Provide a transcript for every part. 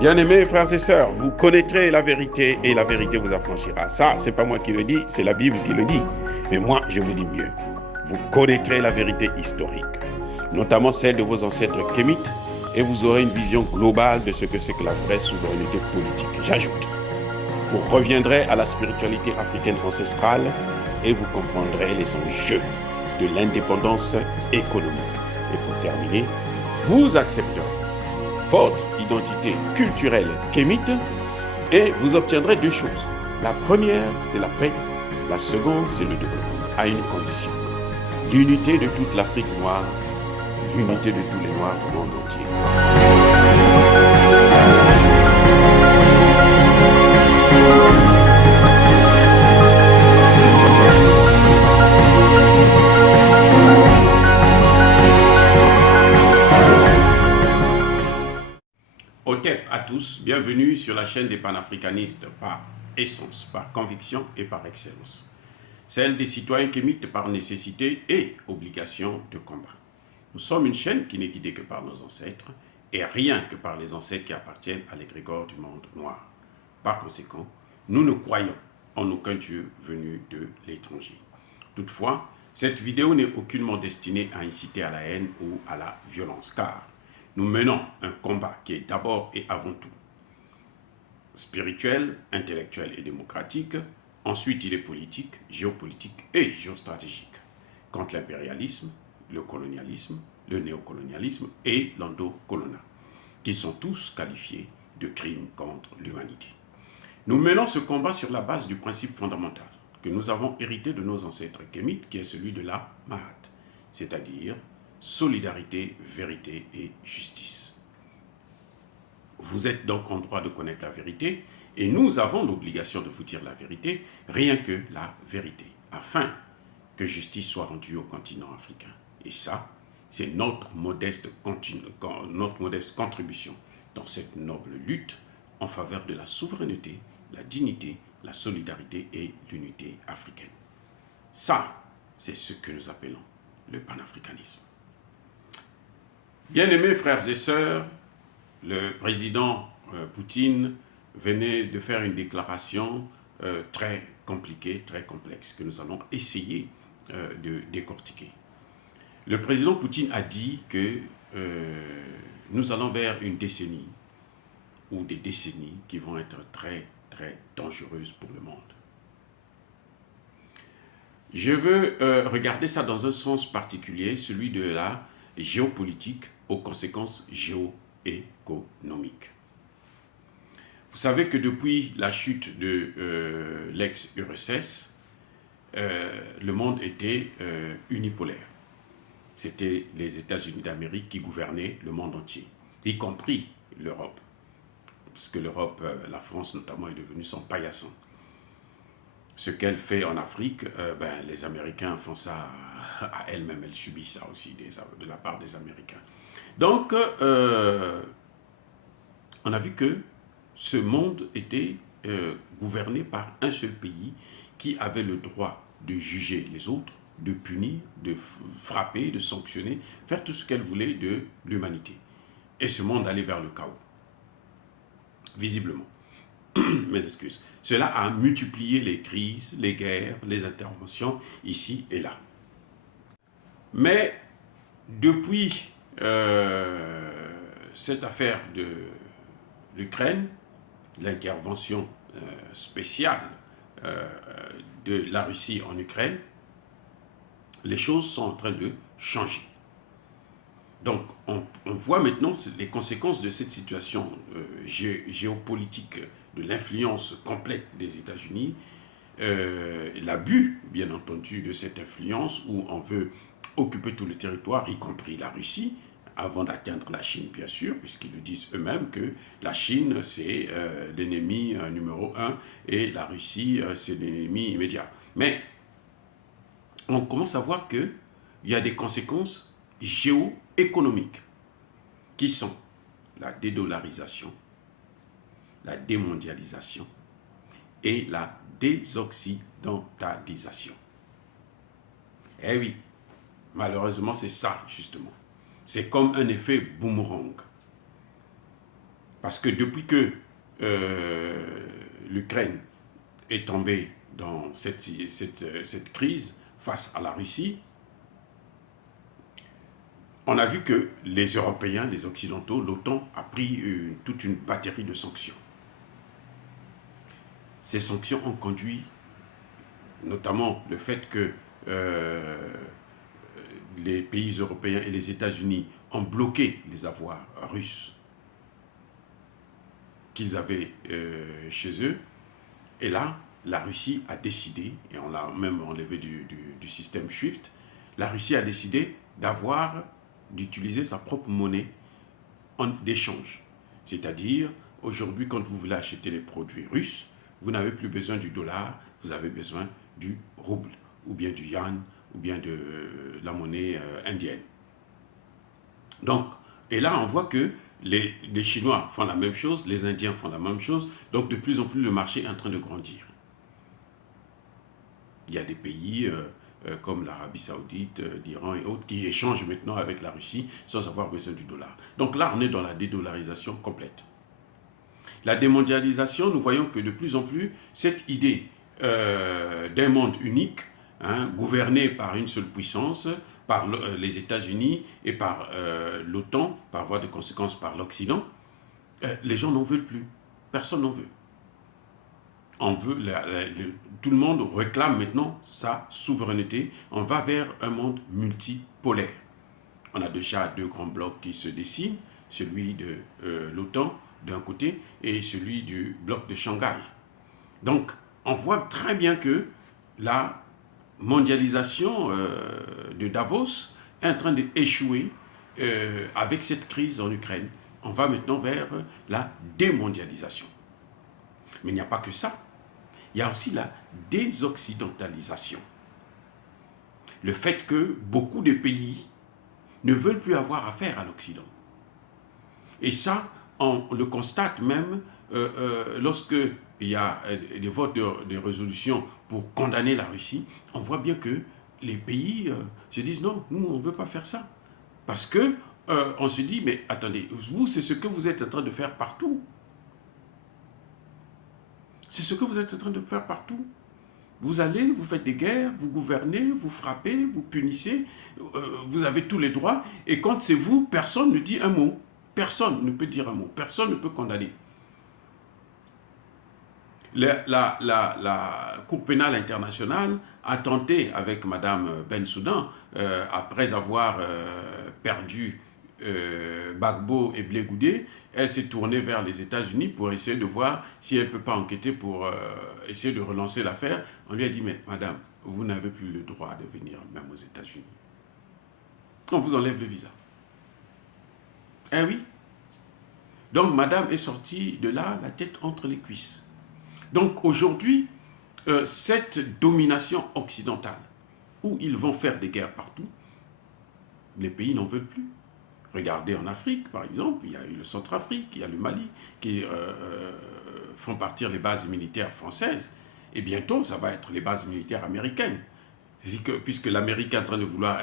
Bien-aimés frères et sœurs, vous connaîtrez la vérité et la vérité vous affranchira. Ça, c'est pas moi qui le dis, c'est la Bible qui le dit. Mais moi, je vous dis mieux. Vous connaîtrez la vérité historique, notamment celle de vos ancêtres kémites, et vous aurez une vision globale de ce que c'est que la vraie souveraineté politique. J'ajoute, vous reviendrez à la spiritualité africaine ancestrale et vous comprendrez les enjeux de l'indépendance économique. Et pour terminer, vous accepterez votre identité culturelle kémite et vous obtiendrez deux choses. La première, c'est la paix. La seconde, c'est le développement, à une condition. L'unité de toute l'Afrique noire, l'unité de tous les Noirs du monde entier. Ok à tous, bienvenue sur la chaîne des panafricanistes par essence, par conviction et par excellence. Celle des citoyens kémites par nécessité et obligation de combat. Nous sommes une chaîne qui n'est guidée que par nos ancêtres et rien que par les ancêtres qui appartiennent à l'égrégore du monde noir. Par conséquent, nous ne croyons en aucun Dieu venu de l'étranger. Toutefois, cette vidéo n'est aucunement destinée à inciter à la haine ou à la violence, car nous menons un combat qui est d'abord et avant tout spirituel, intellectuel et démocratique. Ensuite, il est politique, géopolitique et géostratégique contre l'impérialisme, le colonialisme, le néocolonialisme et l'endocoloniat, qui sont tous qualifiés de crimes contre l'humanité. Nous menons ce combat sur la base du principe fondamental que nous avons hérité de nos ancêtres kémites, qui est celui de la Mahat, c'est-à-dire solidarité, vérité et justice. Vous êtes donc en droit de connaître la vérité et nous avons l'obligation de vous dire la vérité, rien que la vérité, afin que justice soit rendue au continent africain. Et ça, c'est notre modeste contribution dans cette noble lutte en faveur de la souveraineté, la dignité, la solidarité et l'unité africaine. Ça, c'est ce que nous appelons le panafricanisme. Bien-aimés frères et sœurs, le président Poutine venait de faire une déclaration très compliquée, très complexe, que nous allons essayer de décortiquer. Le président Poutine a dit que nous allons vers une décennie ou des décennies qui vont être très, très dangereuses pour le monde. Je veux regarder ça dans un sens particulier, celui de la géopolitique aux conséquences géoéconomiques. Vous savez que depuis la chute de l'ex-URSS, le monde était unipolaire. C'était les États-Unis d'Amérique qui gouvernaient le monde entier, y compris l'Europe. Parce que l'Europe, la France notamment, est devenue son paillasson. Ce qu'elle fait en Afrique, les Américains font ça à elles-mêmes, elles subissent ça aussi de la part des Américains. Donc, on a vu que ce monde était gouverné par un seul pays qui avait le droit de juger les autres, de punir, de frapper, de sanctionner, faire tout ce qu'elle voulait de l'humanité. Et ce monde allait vers le chaos, visiblement. Mes excuses. Cela a multiplié les crises, les guerres, les interventions ici et là. Mais depuis cette affaire de l'Ukraine, l'intervention spéciale de la Russie en Ukraine, les choses sont en train de changer. Donc, on voit maintenant les conséquences de cette situation géopolitique, de l'influence complète des États-Unis, l'abus, bien entendu, de cette influence où on veut occuper tout le territoire, y compris la Russie, avant d'atteindre la Chine, bien sûr, puisqu'ils le disent eux-mêmes que la Chine, c'est l'ennemi numéro 1 et la Russie, c'est l'ennemi immédiat. Mais on commence à voir qu'il y a des conséquences géoéconomiques qui sont la dédollarisation, la démondialisation et la désoccidentalisation. Eh oui, malheureusement, c'est ça, justement. C'est comme un effet boomerang. Parce que depuis que l'Ukraine est tombée dans cette crise face à la Russie, on a vu que les Européens, les Occidentaux, l'OTAN a pris toute une batterie de sanctions. Ces sanctions ont conduit notamment le fait que les pays européens et les États-Unis ont bloqué les avoirs russes qu'ils avaient chez eux. Et là, la Russie a décidé, et on l'a même enlevé du système SWIFT, la Russie a décidé d'utiliser sa propre monnaie d'échange. C'est-à-dire, aujourd'hui, quand vous voulez acheter les produits russes, vous n'avez plus besoin du dollar, vous avez besoin du rouble, ou bien du yuan, ou bien de la monnaie indienne. Donc, et là, on voit que les Chinois font la même chose, les Indiens font la même chose, donc de plus en plus, le marché est en train de grandir. Il y a des pays comme l'Arabie Saoudite, l'Iran et autres qui échangent maintenant avec la Russie sans avoir besoin du dollar. Donc là, on est dans la dédollarisation complète. La démondialisation, nous voyons que de plus en plus, cette idée d'un monde unique, gouverné par une seule puissance, par les États-Unis et par l'OTAN, par voie de conséquence par l'Occident, les gens n'en veulent plus. Personne n'en veut. Tout le monde réclame maintenant sa souveraineté. On va vers un monde multipolaire. On a déjà deux grands blocs qui se dessinent, celui de l'OTAN d'un côté et celui du bloc de Shanghai. Donc, on voit très bien que la mondialisation de Davos est en train d'échouer avec cette crise en Ukraine. On va maintenant vers la démondialisation. Mais il n'y a pas que ça. Il y a aussi la désoccidentalisation. Le fait que beaucoup de pays ne veulent plus avoir affaire à l'Occident. Et ça, on le constate même lorsque il y a des votes de résolution pour condamner la Russie. On voit bien que les pays se disent non, nous on ne veut pas faire ça. Parce que on se dit, mais attendez, vous c'est ce que vous êtes en train de faire partout. C'est ce que vous êtes en train de faire partout. Vous allez, vous faites des guerres, vous gouvernez, vous frappez, vous punissez, vous avez tous les droits. Et quand c'est vous, personne ne dit un mot. Personne ne peut dire un mot. Personne ne peut condamner. La Cour pénale internationale a tenté avec Mme Bensouda, après avoir perdu Gbagbo et Blé Goudé, elle s'est tournée vers les États-Unis pour essayer de voir si elle ne peut pas enquêter pour essayer de relancer l'affaire. On lui a dit, mais madame, vous n'avez plus le droit de venir même aux États-Unis. On vous enlève le visa. Eh oui. Donc madame est sortie de là, la tête entre les cuisses. Donc aujourd'hui, cette domination occidentale, où ils vont faire des guerres partout, les pays n'en veulent plus. Regardez en Afrique, par exemple, il y a eu le Centrafrique, il y a le Mali, qui font partir les bases militaires françaises. Et bientôt, ça va être les bases militaires américaines. Puisque l'Amérique est en train de vouloir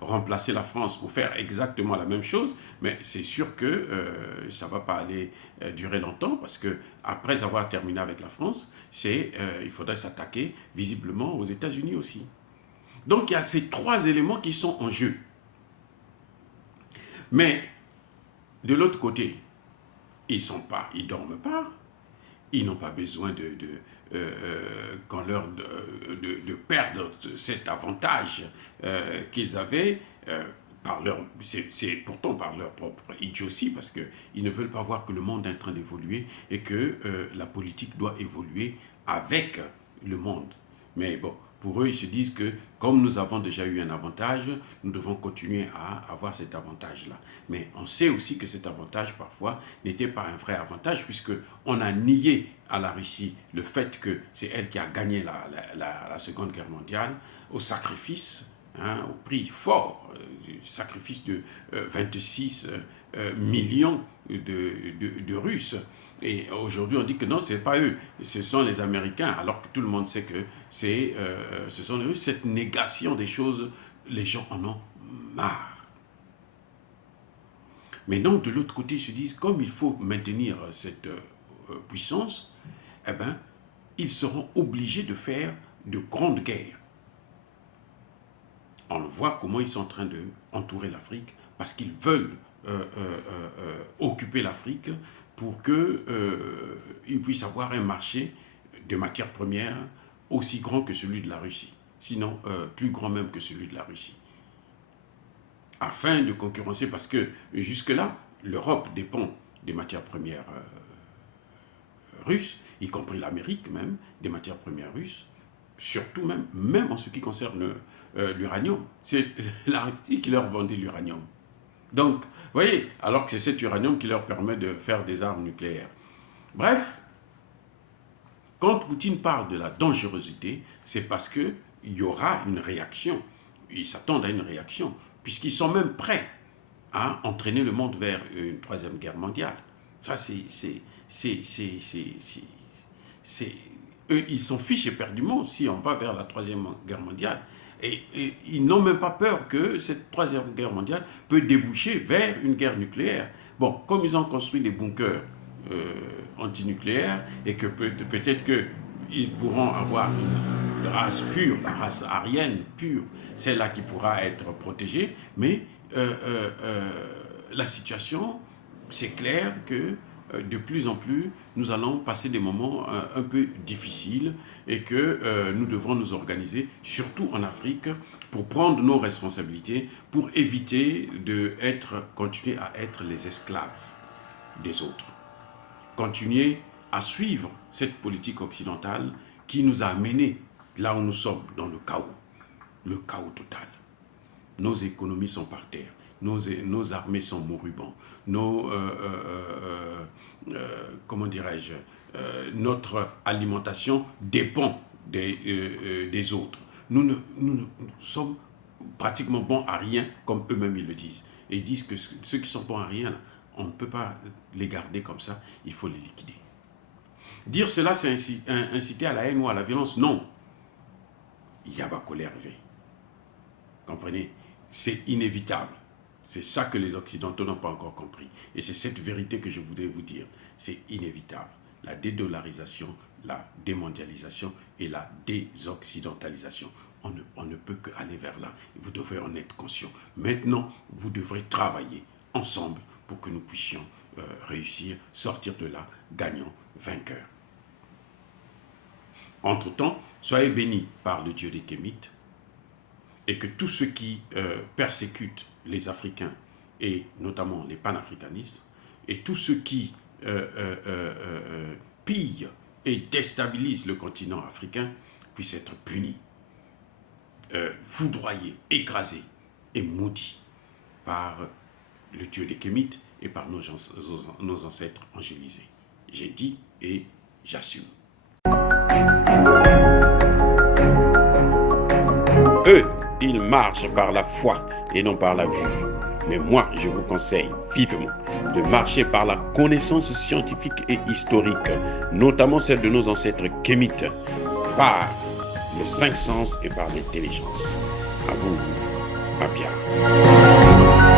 remplacer la France pour faire exactement la même chose, mais c'est sûr que ça ne va pas aller durer longtemps, parce qu'après avoir terminé avec la France, il faudrait s'attaquer visiblement aux États-Unis aussi. Donc il y a ces trois éléments qui sont en jeu. Mais de l'autre côté, ils ne dorment pas, ils n'ont pas besoin de perdre cet avantage qu'ils avaient pourtant par leur propre idiotie, parce qu'ils ne veulent pas voir que le monde est en train d'évoluer et que la politique doit évoluer avec le monde. Mais bon, pour eux, ils se disent que comme nous avons déjà eu un avantage, nous devons continuer à avoir cet avantage-là. Mais on sait aussi que cet avantage, parfois, n'était pas un vrai avantage, puisqu'on a nié à la Russie le fait que c'est elle qui a gagné la Seconde Guerre mondiale, au sacrifice, au prix fort, du sacrifice de 26 millions de Russes. Et aujourd'hui, on dit que non, ce n'est pas eux, ce sont les Américains, alors que tout le monde sait que ce sont les Russes. Cette négation des choses, les gens en ont marre. Maintenant, de l'autre côté, ils se disent, comme il faut maintenir cette puissance, eh ben, ils seront obligés de faire de grandes guerres. On voit comment ils sont en train d'entourer l'Afrique parce qu'ils veulent occuper l'Afrique pour qu'ils puissent avoir un marché de matières premières aussi grand que celui de la Russie, sinon plus grand même que celui de la Russie. Afin de concurrencer, parce que jusque-là, l'Europe dépend des matières premières russes, y compris l'Amérique même, des matières premières russes, surtout même en ce qui concerne l'uranium. C'est la Russie qui leur vendait l'uranium. Donc, vous voyez, alors que c'est cet uranium qui leur permet de faire des armes nucléaires. Bref, quand Poutine parle de la dangerosité, c'est parce qu'il y aura une réaction. Ils s'attendent à une réaction, puisqu'ils sont même prêts à entraîner le monde vers une troisième guerre mondiale. Ça, eux, ils sont fichés éperdument si on va vers la troisième guerre mondiale. Et ils n'ont même pas peur que cette troisième guerre mondiale peut déboucher vers une guerre nucléaire. Bon, comme ils ont construit des bunkers antinucléaires et que peut-être qu'ils pourront avoir une race pure, la race aryenne pure, celle-là qui pourra être protégée, mais la situation, c'est clair que de plus en plus, nous allons passer des moments un peu difficiles et que nous devrons nous organiser, surtout en Afrique, pour prendre nos responsabilités, pour éviter de continuer à être les esclaves des autres. Continuer à suivre cette politique occidentale qui nous a amenés là où nous sommes, dans le chaos total. Nos économies sont par terre, nos armées sont moribondes, comment dirais-je, notre alimentation dépend des autres. Nous sommes pratiquement bons à rien, comme eux-mêmes ils le disent. Et ils disent que ceux qui sont bons à rien, on ne peut pas les garder comme ça, il faut les liquider. Dire cela, c'est inciter à la haine ou à la violence? Non. Yabakole Hervé. Comprenez? C'est inévitable. C'est ça que les Occidentaux n'ont pas encore compris. Et c'est cette vérité que je voudrais vous dire. C'est inévitable. La dédollarisation, la démondialisation et la désoccidentalisation. On ne peut qu'aller vers là. Vous devrez en être conscient. Maintenant, vous devrez travailler ensemble pour que nous puissions réussir, sortir de là, gagnants, vainqueurs. Entre-temps, soyez bénis par le Dieu des Kémites et que tous ceux qui persécutent les Africains et notamment les panafricanistes et tous ceux qui pillent et déstabilisent le continent africain puissent être punis, foudroyés, écrasés et maudits par le Dieu des Kémites et par nos ancêtres angélisés. J'ai dit et j'assume. Eux, ils marchent par la foi et non par la vue. Mais moi, je vous conseille vivement de marcher par la connaissance scientifique et historique, notamment celle de nos ancêtres kémites, par les cinq sens et par l'intelligence. À vous, Abia.